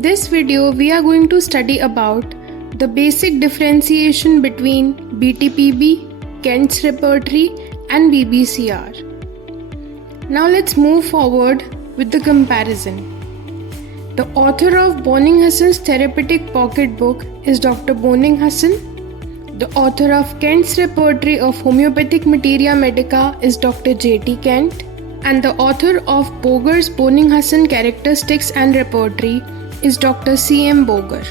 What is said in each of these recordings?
In this video, we are going to study about the basic differentiation between BTPB, Kent's Repertory and BBCR. Now let's move forward with the comparison. The author of Bonning-Hassan's Therapeutic Pocketbook is Dr. Bonning-Hassan. The author of Kent's Repertory of Homeopathic Materia Medica is Dr. J.T. Kent. And the author of Boger's Bonning-Hassan Characteristics and Repertory is Dr. C.M. Boger.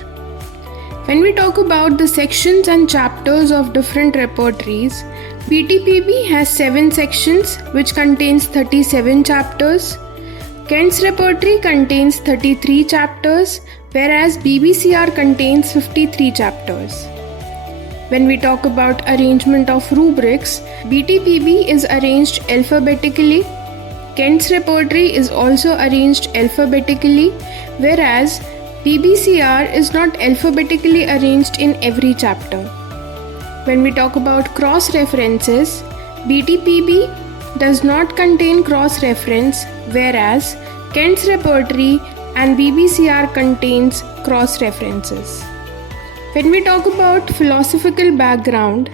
When we talk about the sections and chapters of different repertories, BTPB has 7 sections which contains 37 chapters. Kent's Repertory contains 33 chapters, whereas BBCR contains 53 chapters. When we talk about arrangement of rubrics, BTPB is arranged alphabetically. Kent's Repertory is also arranged alphabetically, whereas BBCR is not alphabetically arranged in every chapter. When we talk about cross-references, BTPB does not contain cross-reference, whereas Kent's Repertory and BBCR contains cross-references. When we talk about philosophical background,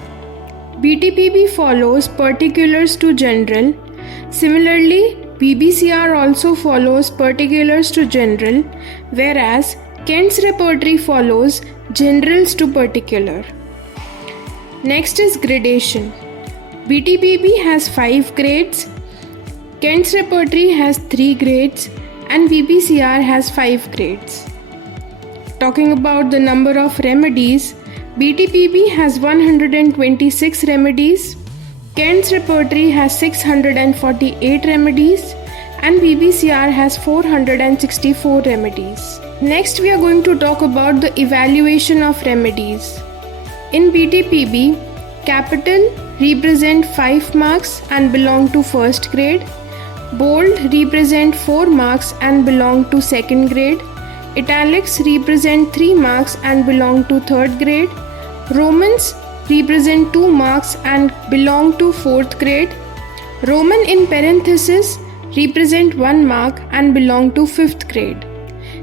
BTPB follows particulars to general. Similarly, BBCR also follows particulars to general, whereas Kent's Repertory follows generals to particular. Next is gradation. BTPB has 5 grades, Kent's Repertory has 3 grades, and BBCR has 5 grades. Talking about the number of remedies, BTPB has 126 remedies, Kent's Repertory has 648 remedies, and BBCR has 464 remedies. Next, we are going to talk about the evaluation of remedies. In BTPB, capital represent 5 marks and belong to first grade, bold represent 4 marks and belong to second grade, italics represent 3 marks and belong to third grade, Romans represent 2 marks and belong to 4th grade, Roman in parenthesis represent 1 mark and belong to 5th grade.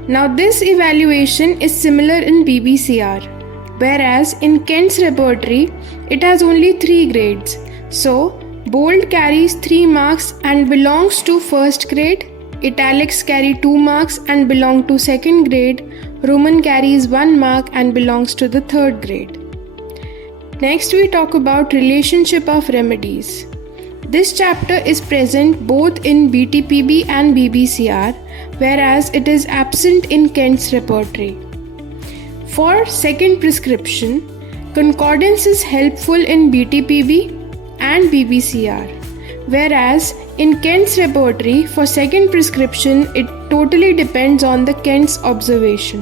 Now this evaluation is similar in BBCR, whereas in Kent's Repertory it has only 3 grades. So bold carries 3 marks and belongs to 1st grade, italics carry 2 marks and belong to 2nd grade, Roman carries 1 mark and belongs to the 3rd grade. Next, we talk about relationship of remedies. This chapter is present both in BTPB and BBCR, whereas it is absent in Kent's Repertory. For second prescription, concordance is helpful in BTPB and BBCR, whereas in Kent's Repertory, for second prescription, it totally depends on the Kent's observation.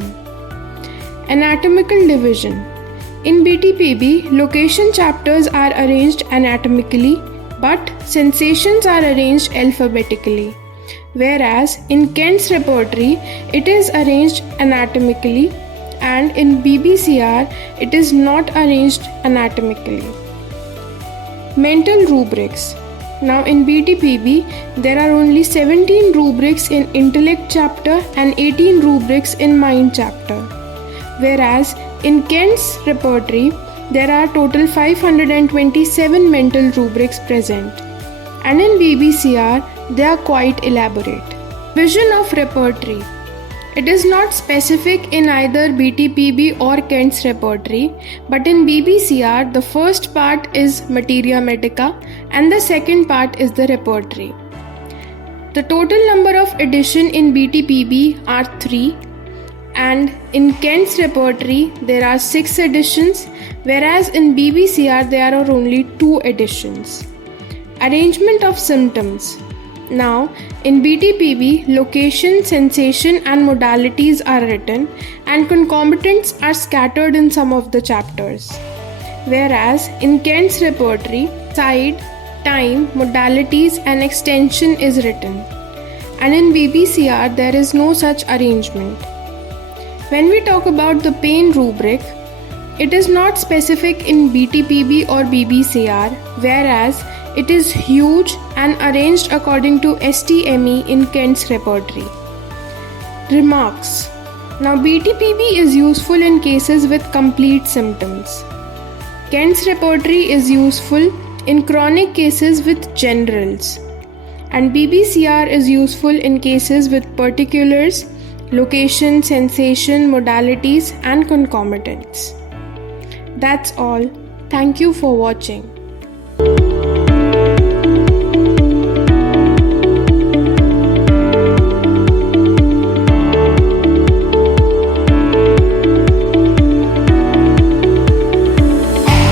Anatomical division. In BTPB, location chapters are arranged anatomically, but sensations are arranged alphabetically, whereas in Kent's Repertory, it is arranged anatomically, and in BBCR, it is not arranged anatomically. Mental rubrics. Now in BTPB, there are only 17 rubrics in intellect chapter and 18 rubrics in mind chapter, whereas in Kent's Repertory, there are total 527 mental rubrics present, and in BBCR, they are quite elaborate. Vision of repertory. It is not specific in either BTPB or Kent's Repertory, but in BBCR, the first part is Materia Medica and the second part is the repertory. The total number of editions in BTPB are 3. And in Kent's Repertory, there are 6 editions, whereas in BBCR, there are only 2 editions. Arrangement of symptoms. Now, in BTPB, location, sensation and modalities are written and concomitants are scattered in some of the chapters. Whereas in Kent's Repertory, side, time, modalities and extension is written. And in BBCR, there is no such arrangement. When we talk about the pain rubric, it is not specific in BTPB or BBCR, whereas it is huge and arranged according to STME in Kent's Repertory. Remarks. Now BTPB is useful in cases with complete symptoms. Kent's repertory is useful in chronic cases with generals. And BBCR is useful in cases with particulars, location, sensation, modalities, and concomitants. That's all. Thank you for watching.